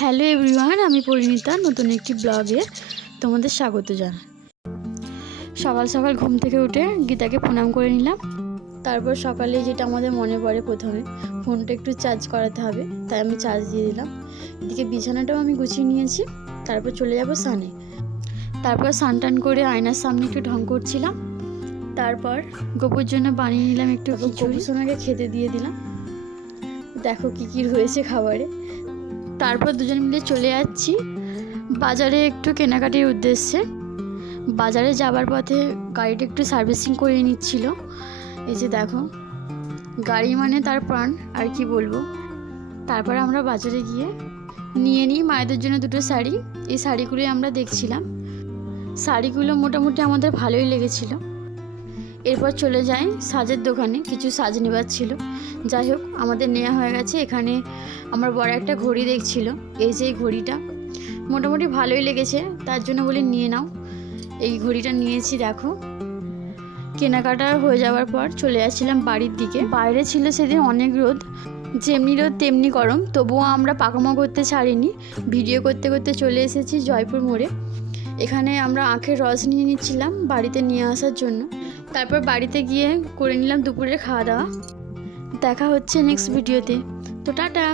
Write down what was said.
Hello everyone, আমি পরিণীতা নতুন একটি ব্লগে তোমাদের স্বাগত জানাই। সকাল সকাল ঘুম থেকে উঠে গীতাকে প্রণাম করে নিলাম। তারপর সকালে যেটা আমাদের মনে পড়ে, প্রথমে ফোনটা একটু চার্জ করাতে হবে, তাই আমি চার্জ দিয়ে দিলাম। এদিকে বিছানাটাও আমি গুছিয়ে নিয়েছি। তারপর চলে যাব স্নানে। তারপর স্নান টান করে আয়নার সামনে একটু ঢং করছিলাম। তারপর গোপুর জন্য বানিয়ে নিলাম একটু খিচুড়ি, সোনাকে খেতে দিয়ে দিলাম। দেখো কী কী রয়েছে খাবারে। তারপর দুজন মিলে চলে যাচ্ছি বাজারে একটু কেনাকাটির উদ্দেশ্যে। বাজারে যাবার পথে গাড়িটা একটু সার্ভিসিং করে নিচ্ছিল। এই যে দেখো, গাড়ি মানে তার প্রাণ, আর কি বলবো। তারপর আমরা বাজারে গিয়ে নিয়ে নিই মায়েদের জন্য দুটো শাড়ি। এই শাড়িগুলোই আমরা দেখছিলাম। শাড়িগুলো মোটামুটি আমাদের ভালোই লেগেছিল। এরপর চলে যাই সাজের দোকানে, কিছু সাজ নেবার ছিল। যাই হোক, আমাদের নেওয়া হয়ে গেছে। এখানে আমার বড় একটা ঘড়ি দেখছিল। এই যে ঘড়িটা মোটামুটি ভালোই লেগেছে, তার জন্য বলে নিয়ে নাও। এই ঘড়িটা নিয়েছি। দেখো, কেনাকাটা হয়ে যাওয়ার পর চলে আসছিলাম বাড়ির দিকে। বাইরে ছিল সেদিন অনেক রোদ, যেমনি রোদ তেমনি গরম, তবুও আমরা পাকামো করতে ছাড়িনি। ভিডিও করতে করতে চলে এসেছি জয়পুর মোড়ে। এখানে আমরা আখের রস নিয়ে নিচ্ছিলাম বাড়িতে নিয়ে আসার জন্য। তারপর বাড়িতে গিয়ে করে নিলাম দুপুরের খাওয়া দাওয়া। দেখা হচ্ছে নেক্সট ভিডিওতে। তো টাটা।